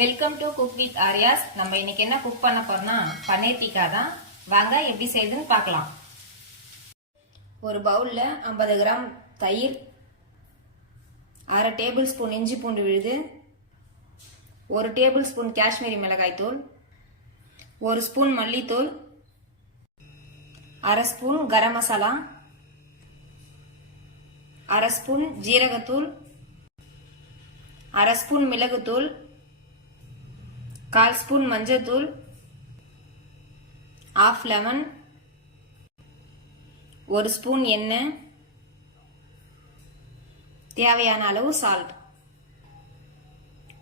Welcome to cook with Aryas. நம்ம இன்னைக்கு என்ன குக் பண்ண போறோம்னா பன்னீர் டிக்கா தான். வாங்க எப்படி செய்யுதுன்னு பார்க்கலாம். ஒரு பவுல்ல 50 கிராம் தயிர், 1/2 டேபிள் ஸ்பூன் இஞ்சி பூண்டு விழுது, 1 டேபிள் ஸ்பூன் காஷ்மீரி மிளகாய் தூள், 1 ஸ்பூன் மல்லித்தூள், 1/2 ஸ்பூன் கரம் மசாலா, 1/2 ஸ்பூன் ஜீரகத்தூள், 1/2 ஸ்பூன் மிளகுத்தூள், 1/4 ஸ்பூன் மஞ்சள்தூள், 1/2 லெமன், 1 ஸ்பூன் எண்ணெய், தேவையான அளவு சால்ட்,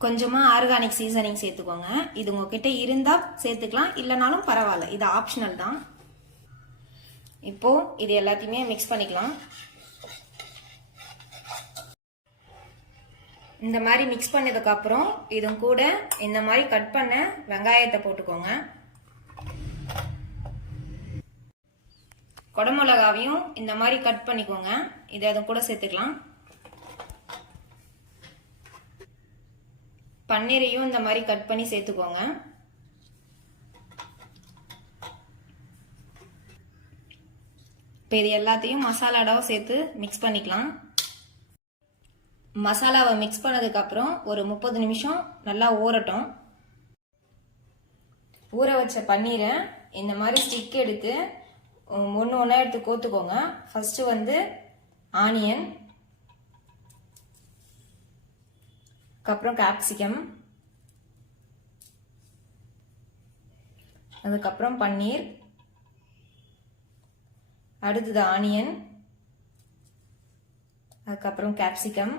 கொஞ்சமா ஆர்கானிக் சீசனிங் சேர்த்துக்கோங்க. இது உங்ககிட்ட இருந்தா சேர்த்துக்கலாம், இல்லைனாலும் பரவாயில்ல, இது ஆப்ஷனல் தான். இப்போ இது எல்லாத்தையுமே மிக்ஸ் பண்ணிக்கலாம். இந்த மாதிரி மிக்ஸ் பண்ணதுக்கு அப்புறம் இது கூட இந்த மாதிரி கட் பண்ண வெங்காயத்தை போட்டுக்கோங்க. குடமிளகாவையும் இந்த மாதிரி கட் பண்ணிக்கோங்க. இதை அது கூட சேர்த்துக்கலாம். பன்னீரையும் இந்த மாதிரி கட் பண்ணி சேர்த்துக்கோங்க. இப்போ இது எல்லாத்தையும் மசாலாடாவை சேர்த்து மிக்ஸ் பண்ணிக்கலாம். மசாலாவை மிக்ஸ் பண்ணதுக்கு அப்புறம் ஒரு 30 நிமிஷம் நல்லா ஊறட்டும். ஊற வச்ச பன்னீரை இந்த மாதிரி ஸ்டிக் எடுத்து ஒன்று எடுத்து கோத்துக்கோங்க. ஃபர்ஸ்ட் ஆனியன், அதுக்கப்புறம் கேப்சிகம், அதுக்கப்புறம் பன்னீர், அடுத்தது ஆனியன், அதுக்கப்புறம் கேப்சிகம்,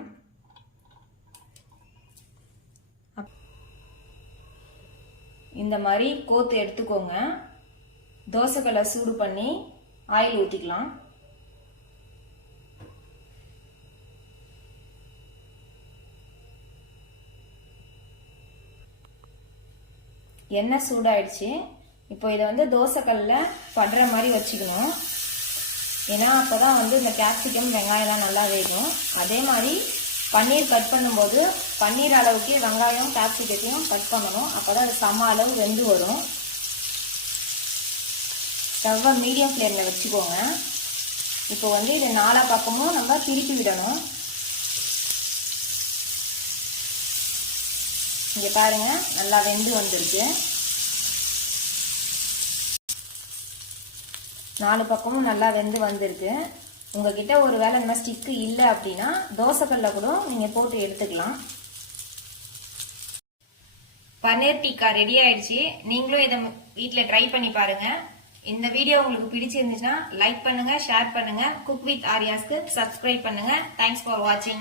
இந்த மாதிரி கோத்து எடுத்துக்கோங்க. தோசைக்கல்லை சூடு பண்ணி ஆயில் ஊற்றிக்கலாம். எண்ணெய் சூடாயிடுச்சு. இப்போ இதை தோசைக்கல்ல படுற மாதிரி வச்சுக்கணும். ஏன்னா அப்போதான் இந்த கேப்சிகம் வெங்காயம்லாம் நல்லா வேகும். அதே மாதிரி பன்னீர் கட் பண்ணும்போது பன்னீர் அளவுக்கு வெங்காயம் கேப்சிகத்தையும் கட் பண்ணணும். அப்போதான் அது சம அளவு வெந்து வரும். ஸ்டவ்வை மீடியம் ஃப்ளேமில் வச்சுக்கோங்க. இப்போ இது 4 பக்கமும் நம்ம திருப்பி விடணும். இங்கே பாருங்க, நல்லா வெந்து வந்திருக்கு. 4 பக்கமும் நல்லா வெந்து வந்திருக்கு. உங்ககிட்ட ஒரு வேளை இந்த மாதிரி ஸ்டிக்கு இல்லை அப்படின்னா தோசைக்கல்ல கூட நீங்க போட்டு எடுத்துக்கலாம். பன்னீர் டிக்கா ரெடி ஆயிடுச்சு. நீங்களும் இதை வீட்டில் ட்ரை பண்ணி பாருங்க. இந்த வீடியோ உங்களுக்கு பிடிச்சிருந்துச்சுன்னா லைக் பண்ணுங்க, ஷேர் பண்ணுங்க. குக் வித் ஆரியாஸ்க்கு சப்ஸ்கிரைப் பண்ணுங்க. தேங்க்ஸ் ஃபார் வாட்சிங்.